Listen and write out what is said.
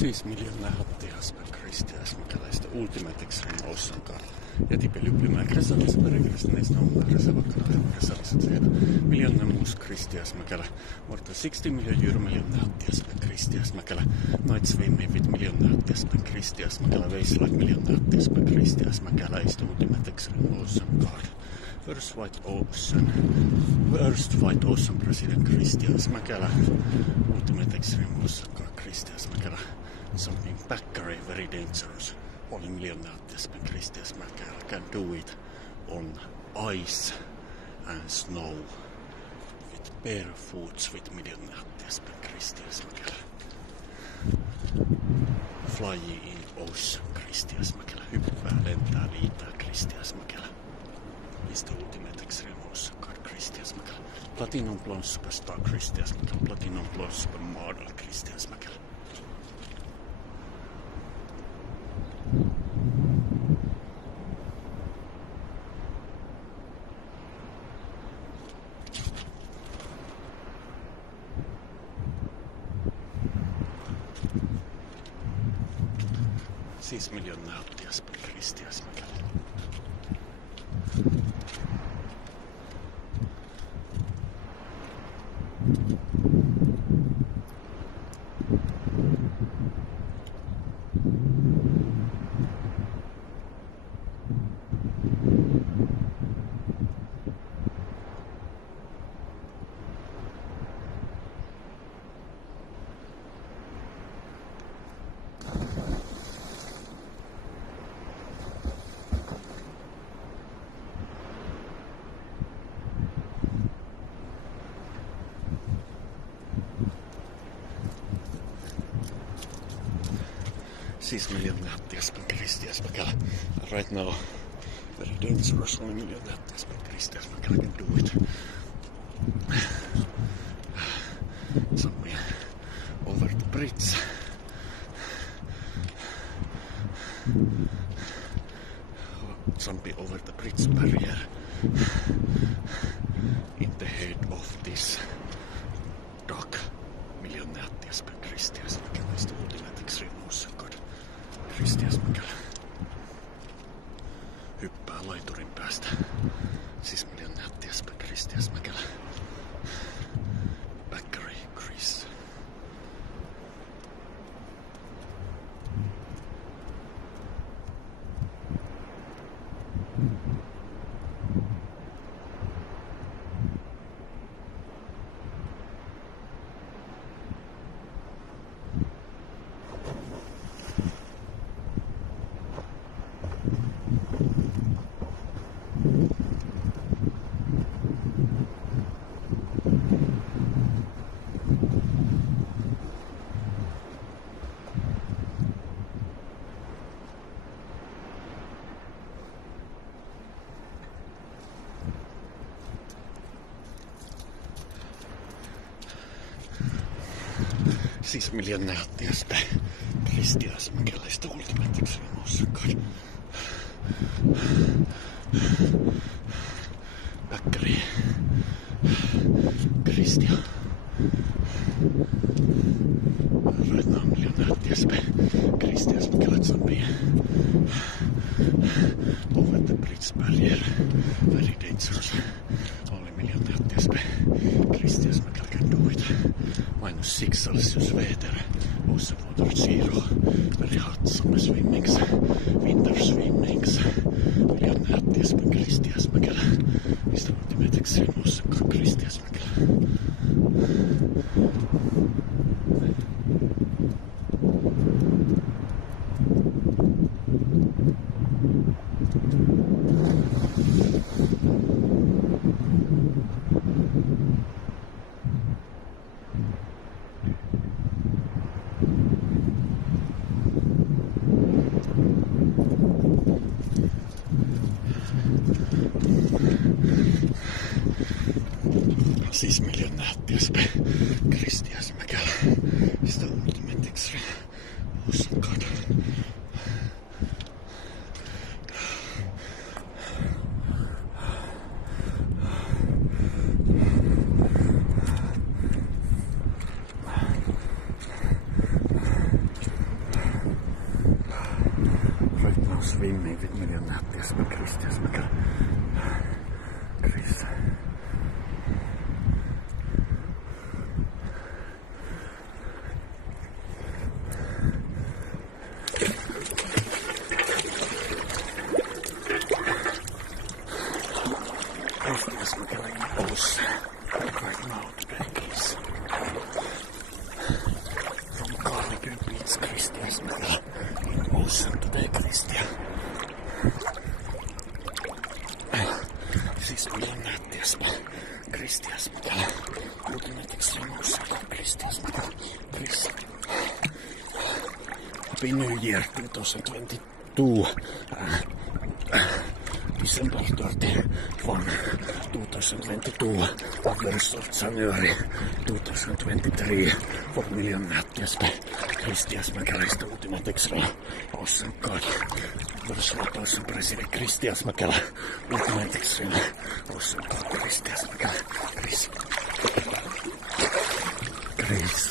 6 miljoner hattiasmen Kristias Mäkeläistä Ultimate Extreme Ocean Card. Ja tipelyblimää Kresalis Peregristeneistä on Kresavatkanaa Kresaliset sekä miljoner muus Kristias Mäkelä. Morta 60 miljoner hattiasmen Kristias Mäkelä. Night Swimming with miljoner hattiasmen Kristias Mäkelä. Wasteland miljoner hattiasmen Kristias Mäkelä. Ist Ultimate Extreme Ocean Card. First White Ocean President Kristias Mäkelä. Ultimate Extreme Ocean Card Kristias Mäkelä. Something Backery very dangerous. Only miljoner hattiasmen Kristias Mäkelä can do it on ice and snow with bare foots with miljoner hattiasmen Kristias Mäkelä. Flying in ocean Kristias Mäkelä. Hyppää, lentää, liitää Kristias Mäkelä. Mr. Ultimate Extreme Ocean Card Kristias Mäkelä. Platinum Blonde Superstar Kristias Mäkelä. Platinum Blonde Supermodel Kristias Mäkelä. Siis miljoner hattiasmen Kristias Mäkelä. Siis miljoner hattiasmen Kristias Mäkelä. Right now, very dangerous. Only miljoner hattiasmen Kristias Mäkelä can do it. Somewhere over the bridge. Something over the bridge barrier. In the head of this dock. Miljoner hattiasmen Kristias Mäkelä is the Ultimate Extreme Ocean Card. Kristias Mäkelä hyppää laiturin päästä. Siis miljoner hattiasmen Kristias Mäkelä. Backery Chris. Siis miljoner hattiasmen Kristias Mäkeläistä Ultimate Extreme Ocean Card. Backery Kristian. Right now miljoner hattiasmen Kristias Mäkelä zombie. Over the bridge barrier. Very dangerous. Only miljoner hattiasmen Kristias Mäkelä can do it. -6 Celsius weather. Ocean water zero. Very hot summer swimmings. Winter swimmings. Miljoner hattiasmen Kristias Mäkelä. Mr. Ultimate Extreme Ocean Card Kristias Mäkelä. Siis miljoner hattiasmen Kristias Mäkelä. Mr. Ultimate Extreme Ocean Card. swimming with millionaire Jesper Christian Mäkelä. Chris. Christian Mäkelä in ocean right now today, please. From Carleby Beach, Christian Mäkelä in ocean today, Christian. This is millionaire Jesper Christian Mäkelä. Ultimate Extreme Ocean Club, Christian Mäkelä. Chris. Happy New Year 2022. December 31, 2022, first of January 2023, 4 million Jesper Christian Mäkelä is the ultimate X-ray Ocean God. First of Ocean President Christian Mäkelä, ultimate X-ray Ocean God, Christian Mäkelä, Chris.